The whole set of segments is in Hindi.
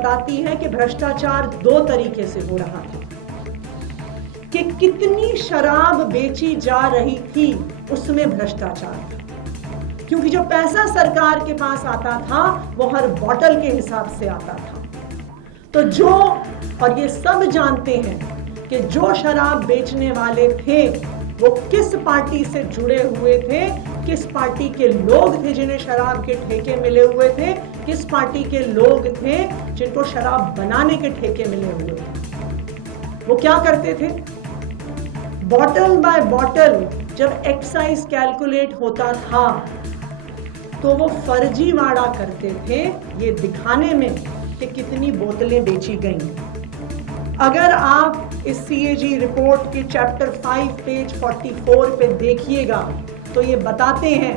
बताती है कि भ्रष्टाचार दो तरीके से हो रहा था, कि कितनी शराब बेची जा रही थी उसमें भ्रष्टाचार था, क्योंकि जो पैसा सरकार के पास आता था वो हर बोतल के हिसाब से आता था। तो जो, और ये सब जानते हैं कि जो शराब बेचने वाले थे वो किस पार्टी से जुड़े हुए थे, किस पार्टी के लोग थे जिन्हें शराब के ठेके मिले हुए थे, किस पार्टी के लोग थे जिनको शराब बनाने के ठेके मिले हुए थे। वो क्या करते थे, बॉटल बाय बॉटल जब एक्साइज कैलकुलेट होता था तो वो फर्जीवाड़ा करते थे ये दिखाने में कि कितनी बोतलें बेची गईं। अगर आप इस सीएजी रिपोर्ट के चैप्टर 5 पेज 44 पे देखिएगा तो ये बताते हैं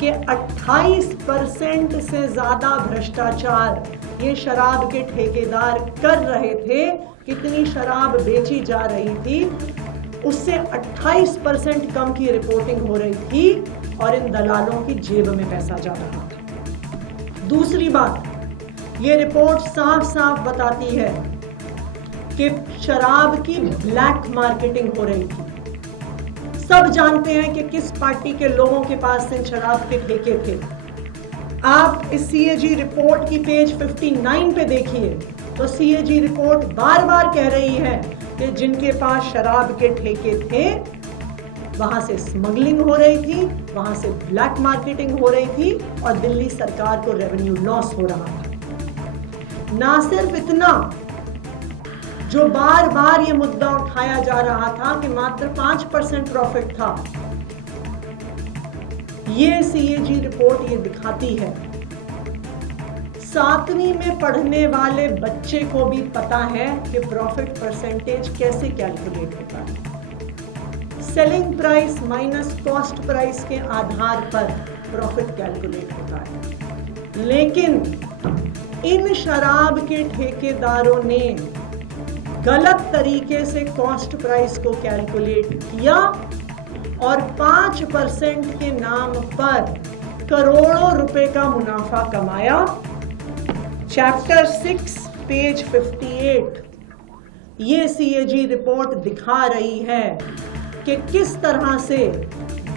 कि 28% से ज्यादा भ्रष्टाचार ये शराब के ठेकेदार कर रहे थे। कितनी शराब बेची जा रही थी उससे 28% कम की रिपोर्टिंग हो रही थी और इन दलालों की जेब में पैसा जा रहा था। दूसरी बात, ये रिपोर्ट साफ साफ बताती है कि शराब की ब्लैक मार्केटिंग हो रही थी। सब जानते हैं कि किस पार्टी के लोगों के पास इन शराब के ठेके थे। आप इस सीएजी रिपोर्ट की पेज 59 पे देखिए तो सीएजी रिपोर्ट बार बार कह रही है कि जिनके पास शराब के ठेके थे वहां से स्मगलिंग हो रही थी, वहां से ब्लैक मार्केटिंग हो रही थी और दिल्ली सरकार को रेवेन्यू लॉस हो रहा था। ना सिर्फ इतना, जो बार बार ये मुद्दा उठाया जा रहा था कि मात्र 5% प्रॉफिट था, ये सीएजी रिपोर्ट ये दिखाती है 7वीं में पढ़ने वाले बच्चे को भी पता है कि प्रॉफिट परसेंटेज कैसे कैलकुलेट होता है। Selling price minus cost price के आधार पर प्रॉफिट कैलकुलेट होता है। लेकिन इन शराब के ठेकेदारों ने गलत तरीके से कॉस्ट प्राइस को कैलकुलेट किया और 5% के नाम पर करोड़ों रुपए का मुनाफा कमाया। चैप्टर 6 पेज 58 ये सीएजी रिपोर्ट दिखा रही है कि किस तरह से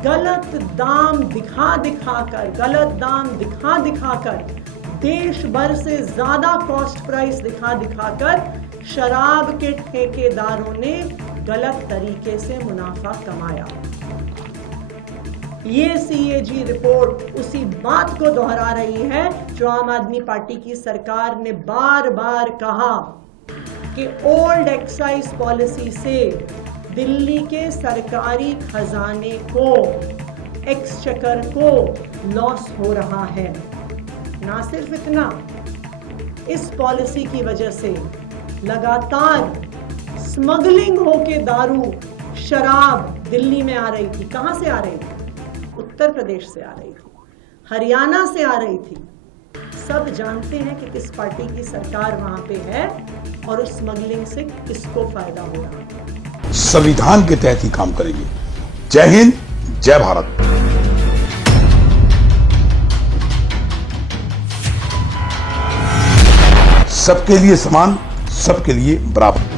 गलत दाम दिखा कर देश भर से ज्यादा कॉस्ट प्राइस दिखाकर शराब के ठेकेदारों ने गलत तरीके से मुनाफा कमाया। ये सीएजी रिपोर्ट उसी बात को दोहरा रही है जो आम आदमी पार्टी की सरकार ने बार बार कहा कि ओल्ड एक्साइज पॉलिसी से दिल्ली के सरकारी खजाने को, एक्सचेकर को लॉस हो रहा है। ना सिर्फ इतना, इस पॉलिसी की वजह से लगातार स्मगलिंग होके दारू, शराब दिल्ली में आ रही थी। कहां से आ रही थी? उत्तर प्रदेश से आ रही थी, हरियाणा से आ रही थी। सब जानते हैं कि किस पार्टी की सरकार वहां पे है और उस स्मगलिंग से किसको फायदा हो रहा है। संविधान के तहत ही काम करेंगे। जय हिंद, जय भारत। सबके लिए समान, सबके लिए बराबर।